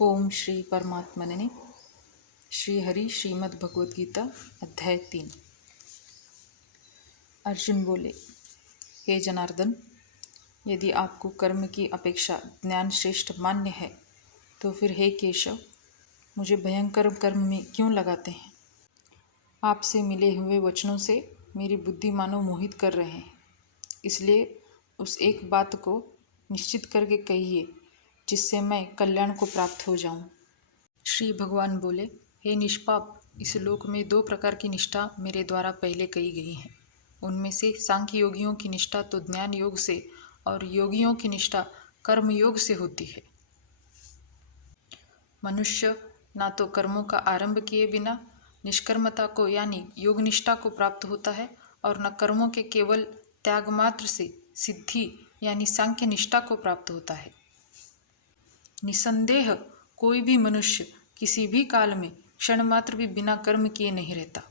ओम श्री परमात्मने। श्री हरि श्रीमद् भगवद गीता अध्याय 3। अर्जुन बोले, हे जनार्दन, यदि आपको कर्म की अपेक्षा ज्ञान श्रेष्ठ मान्य है तो फिर हे केशव, मुझे भयंकर कर्म में क्यों लगाते हैं। आपसे मिले हुए वचनों से मेरी बुद्धि मानो मोहित कर रहे हैं, इसलिए उस एक बात को निश्चित करके कहिए जिससे मैं कल्याण को प्राप्त हो जाऊं। श्री भगवान बोले, हे निष्पाप, इस लोक में 2 प्रकार की निष्ठा मेरे द्वारा पहले कही गई है। उनमें से सांख्य योगियों की निष्ठा तो ज्ञान योग से और योगियों की निष्ठा कर्म योग से होती है। मनुष्य ना तो कर्मों का आरंभ किए बिना निष्कर्मता को यानी योग निष्ठा को प्राप्त होता है और न कर्मों के केवल त्याग मात्र से सिद्धि यानी सांख्य निष्ठा को प्राप्त होता है। निसंदेह कोई भी मनुष्य किसी भी काल में क्षण मात्र भी बिना कर्म किए नहीं रहता,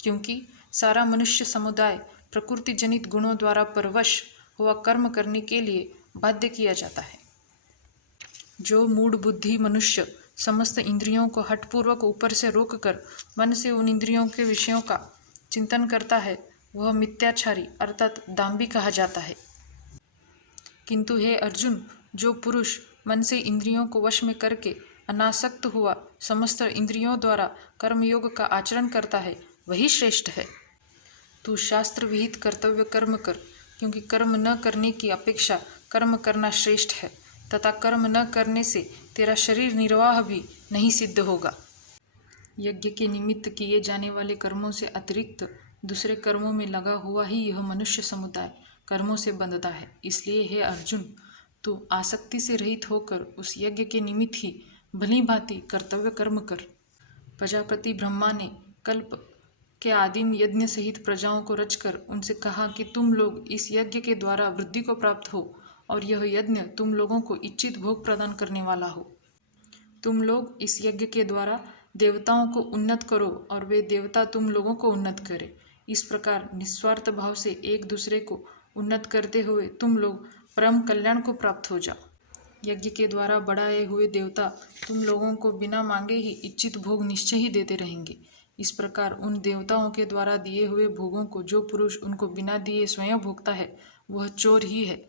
क्योंकि सारा मनुष्य समुदाय प्रकृति जनित गुणों द्वारा परवश हुआ कर्म करने के लिए बाध्य किया जाता है। जो मूढ़ बुद्धि मनुष्य समस्त इंद्रियों को हठपूर्वक ऊपर से रोककर मन से उन इंद्रियों के विषयों का चिंतन करता है, वह मिथ्याचारी अर्थात दाम्भी कहा जाता है। किंतु हे अर्जुन, जो पुरुष मन से इंद्रियों को वश में करके अनासक्त हुआ समस्त इंद्रियों द्वारा कर्मयोग का आचरण करता है, वही श्रेष्ठ है। तू शास्त्र विहित कर्तव्य कर्म कर, क्योंकि कर्म न करने की अपेक्षा कर्म करना श्रेष्ठ है तथा कर्म न करने से तेरा शरीर निर्वाह भी नहीं सिद्ध होगा। यज्ञ के निमित्त किए जाने वाले कर्मों से अतिरिक्त दूसरे कर्मों में लगा हुआ ही यह मनुष्य समुदाय कर्मों से बंधता है। इसलिए हे अर्जुन, तू आसक्ति से रहित होकर उस यज्ञ के निमित्त ही भली भांति कर्तव्य कर्म कर। प्रजापति ब्रह्मा ने कल्प के आदिम यज्ञ सहित प्रजाओं को रचकर उनसे कहा कि तुम लोग इस यज्ञ के द्वारा वृद्धि को प्राप्त हो और यह यज्ञ तुम लोगों को इच्छित भोग प्रदान करने वाला हो। तुम लोग इस यज्ञ के द्वारा देवताओं को उन्नत करो और वे देवता तुम लोगों को उन्नत करें। इस प्रकार निस्वार्थ भाव से एक दूसरे को उन्नत करते हुए तुम लोग परम कल्याण को प्राप्त हो जाओ। यज्ञ के द्वारा बढ़ाए हुए देवता तुम लोगों को बिना मांगे ही इच्छित भोग निश्चय ही देते रहेंगे। इस प्रकार उन देवताओं के द्वारा दिए हुए भोगों को जो पुरुष उनको बिना दिए स्वयं भोगता है, वह चोर ही है।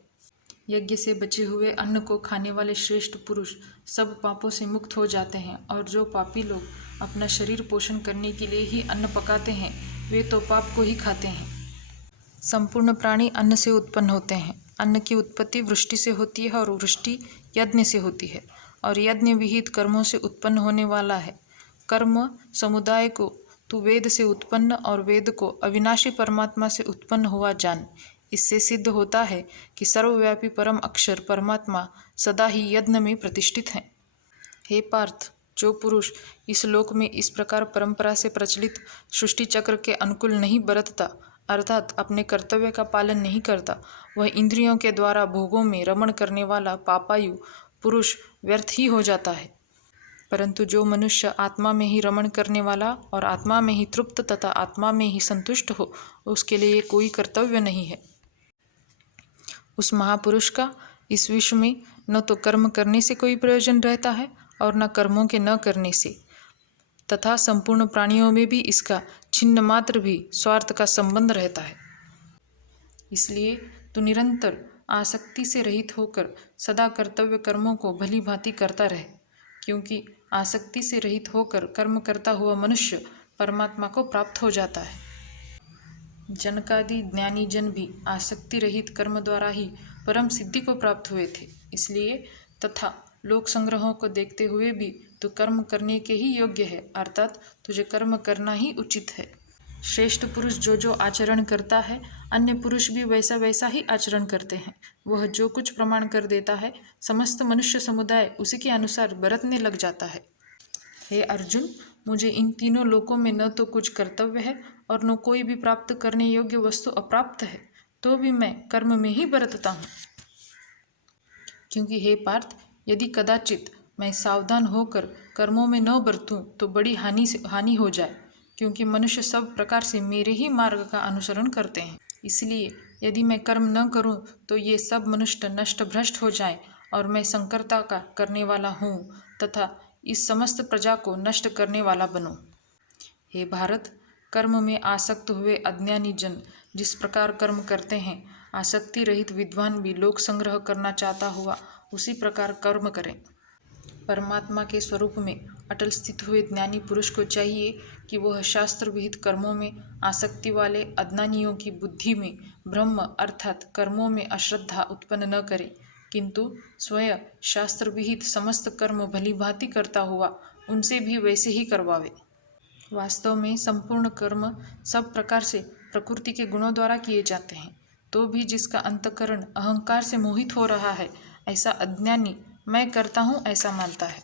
यज्ञ से बचे हुए अन्न को खाने वाले श्रेष्ठ पुरुष सब पापों से मुक्त हो जाते हैं, और जो पापी लोग अपना शरीर पोषण करने के लिए ही अन्न पकाते हैं, वे तो पाप को ही खाते हैं। संपूर्ण प्राणी अन्न से उत्पन्न होते हैं। अन्न की उत्पत्ति वृष्टि से होती है और वृष्टि यज्ञ से होती है, और यज्ञ विहित कर्मों से उत्पन्न होने वाला है। कर्म समुदाय को तू वेद से उत्पन्न और वेद को अविनाशी परमात्मा से उत्पन्न हुआ जान। इससे सिद्ध होता है कि सर्वव्यापी परम अक्षर परमात्मा सदा ही यज्ञ में प्रतिष्ठित है। हे पार्थ, जो पुरुष इस लोक में इस प्रकार परंपरा से प्रचलित सृष्टि चक्र के अनुकूल नहीं बरतता, अर्थात अपने कर्तव्य का पालन नहीं करता, वह इंद्रियों के द्वारा भोगों में रमण करने वाला पापायु पुरुष व्यर्थ ही हो जाता है। परंतु जो मनुष्य आत्मा में ही रमण करने वाला और आत्मा में ही तृप्त तथा आत्मा में ही संतुष्ट हो, उसके लिए कोई कर्तव्य नहीं है। उस महापुरुष का इस विश्व में न तो कर्म करने से कोई प्रयोजन रहता है और न कर्मों के न करने से, तथा संपूर्ण प्राणियों में भी इसका छिन्न मात्र भी स्वार्थ का संबंध रहता है। इसलिए तू निरंतर आसक्ति से रहित होकर सदा कर्तव्य कर्मों को भली भांति करता रहे, क्योंकि आसक्ति से रहित होकर कर्म करता हुआ मनुष्य परमात्मा को प्राप्त हो जाता है। जनकादि ज्ञानी जन भी आसक्ति रहित कर्म द्वारा ही परम सिद्धि को प्राप्त हुए थे। इसलिए तथा लोक संग्रहों को देखते हुए भी तू कर्म करने के ही योग्य है, अर्थात तुझे कर्म करना ही उचित है। श्रेष्ठ पुरुष जो जो आचरण करता है, अन्य पुरुष भी वैसा वैसा ही आचरण करते हैं। वह जो कुछ प्रमाण कर देता है, समस्त मनुष्य समुदाय उसी के अनुसार बरतने लग जाता है। हे अर्जुन, मुझे इन तीनों लोकों में न तो कुछ कर्तव्य है और न कोई भी प्राप्त करने योग्य वस्तु अप्राप्त है, तो भी मैं कर्म में ही बरतता हूँ। क्योंकि हे पार्थ, यदि कदाचित मैं सावधान होकर कर्मों में न बरतूं तो बड़ी हानि हो जाए, क्योंकि मनुष्य सब प्रकार से मेरे ही मार्ग का अनुसरण करते हैं। इसलिए यदि मैं कर्म न करूं तो ये सब मनुष्य नष्ट भ्रष्ट हो जाएं और मैं संकरता का करने वाला हूँ तथा इस समस्त प्रजा को नष्ट करने वाला बनो। हे भारत, कर्म में आसक्त हुए अज्ञानी जन जिस प्रकार कर्म करते हैं, आसक्ति रहित विद्वान भी लोक संग्रह करना चाहता हुआ उसी प्रकार कर्म करें। परमात्मा के स्वरूप में अटल स्थित हुए ज्ञानी पुरुष को चाहिए कि वह शास्त्र विहित कर्मों में आसक्ति वाले अज्ञानियों की बुद्धि में ब्रह्म अर्थात कर्मों में अश्रद्धा उत्पन्न न करे, किंतु स्वयं शास्त्र विहित समस्त कर्म भली भांति करता हुआ उनसे भी वैसे ही करवावे। वास्तव में संपूर्ण कर्म सब प्रकार से प्रकृति के गुणों द्वारा किए जाते हैं, तो भी जिसका अंतःकरण अहंकार से मोहित हो रहा है, ऐसा अज्ञानी मैं करता हूँ ऐसा मानता है।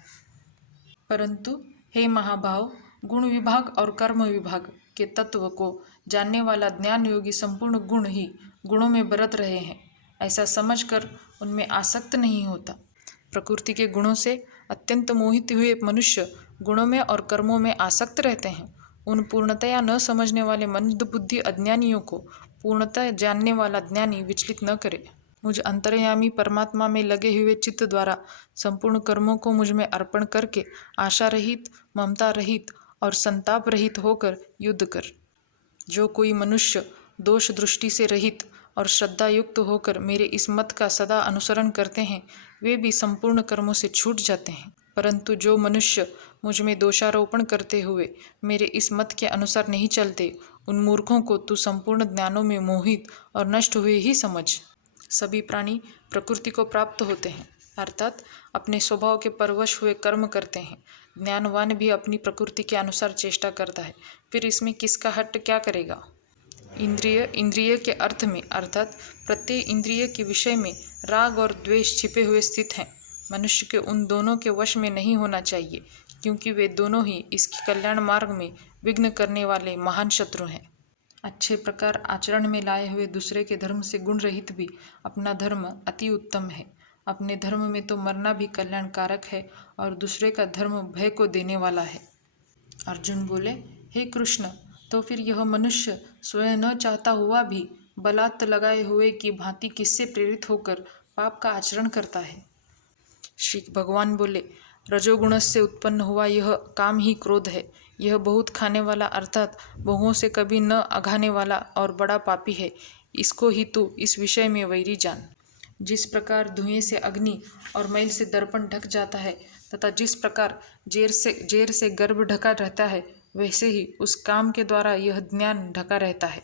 परंतु हे महाभाव, गुण विभाग और कर्म विभाग के तत्व को जानने वाला ज्ञान योगी संपूर्ण गुण ही गुणों में बरत रहे हैं ऐसा समझकर उनमें आसक्त नहीं होता। प्रकृति के गुणों से अत्यंत मोहित हुए मनुष्य गुणों में और कर्मों में आसक्त रहते हैं। उन पूर्णतया न समझने वाले मंद बुद्धि अज्ञानियों को पूर्णतः जानने वाला ज्ञानी विचलित न करे। मुझ अंतर्यामी परमात्मा में लगे हुए चित्त द्वारा संपूर्ण कर्मों को मुझ में अर्पण करके आशा रहित, ममता रहित और संताप रहित होकर युद्ध कर। जो कोई मनुष्य दोष दृष्टि से रहित और श्रद्धा युक्त होकर मेरे इस मत का सदा अनुसरण करते हैं, वे भी संपूर्ण कर्मों से छूट जाते हैं। परंतु जो मनुष्य मुझ में दोषारोपण करते हुए मेरे इस मत के अनुसार नहीं चलते, उन मूर्खों को तू संपूर्ण ज्ञानों में मोहित और नष्ट हुए ही समझ। सभी प्राणी प्रकृति को प्राप्त होते हैं, अर्थात अपने स्वभाव के परवश हुए कर्म करते हैं। ज्ञानवान भी अपनी प्रकृति के अनुसार चेष्टा करता है, फिर इसमें किसका हट क्या करेगा। इंद्रिय के अर्थ में अर्थात प्रत्येक इंद्रिय के विषय में राग और द्वेष छिपे हुए स्थित हैं। मनुष्य के उन दोनों के वश में नहीं होना चाहिए, क्योंकि वे दोनों ही इसके कल्याण मार्ग में विघ्न करने वाले महान शत्रु हैं। अच्छे प्रकार आचरण में लाए हुए दूसरे के धर्म से गुण रहित भी अपना धर्म अति उत्तम है। अपने धर्म में तो मरना भी कल्याणकारक है और दूसरे का धर्म भय को देने वाला है। अर्जुन बोले, हे कृष्ण, तो फिर यह मनुष्य स्वयं न चाहता हुआ भी बलात् लगाए हुए की भांति किससे प्रेरित होकर पाप का आचरण करता है। श्री भगवान बोले, रजोगुण से उत्पन्न हुआ यह काम ही क्रोध है। यह बहुत खाने वाला अर्थात बहुओं से कभी न अघाने वाला और बड़ा पापी है। इसको ही तू इस विषय में वैरी जान। जिस प्रकार धुएं से अग्नि और मैल से दर्पण ढक जाता है तथा जिस प्रकार जेर से गर्भ ढका रहता है, वैसे ही उस काम के द्वारा यह ज्ञान ढका रहता है।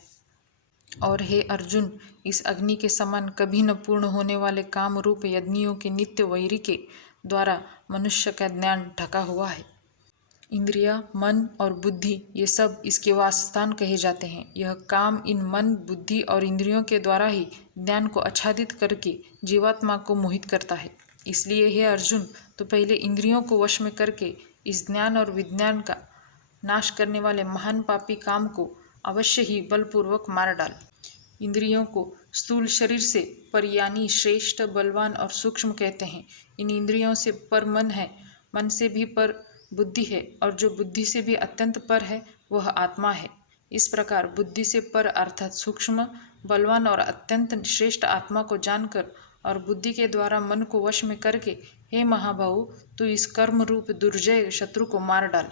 और हे अर्जुन, इस अग्नि के समान कभी न पूर्ण होने वाले काम रूप यज्ञियों के नित्य वैरी के द्वारा मनुष्य का ज्ञान ढका हुआ है। इंद्रिया, मन और बुद्धि ये सब इसके वासस्थान कहे जाते हैं। यह काम इन मन, बुद्धि और इंद्रियों के द्वारा ही ज्ञान को आच्छादित करके जीवात्मा को मोहित करता है। इसलिए हे अर्जुन, तो पहले इंद्रियों को वश में करके इस ज्ञान और विज्ञान का नाश करने वाले महान पापी काम को अवश्य ही बलपूर्वक मार डाल। इंद्रियों को स्थूल शरीर से पर यानी श्रेष्ठ, बलवान और सूक्ष्म कहते हैं। इन इंद्रियों से पर मन है, मन से भी पर बुद्धि है, और जो बुद्धि से भी अत्यंत पर है वह आत्मा है। इस प्रकार बुद्धि से पर अर्थात सूक्ष्म, बलवान और अत्यंत श्रेष्ठ आत्मा को जानकर और बुद्धि के द्वारा मन को वश में करके हे महाबाहु, तू इस कर्म रूप दुर्जय शत्रु को मार डाल।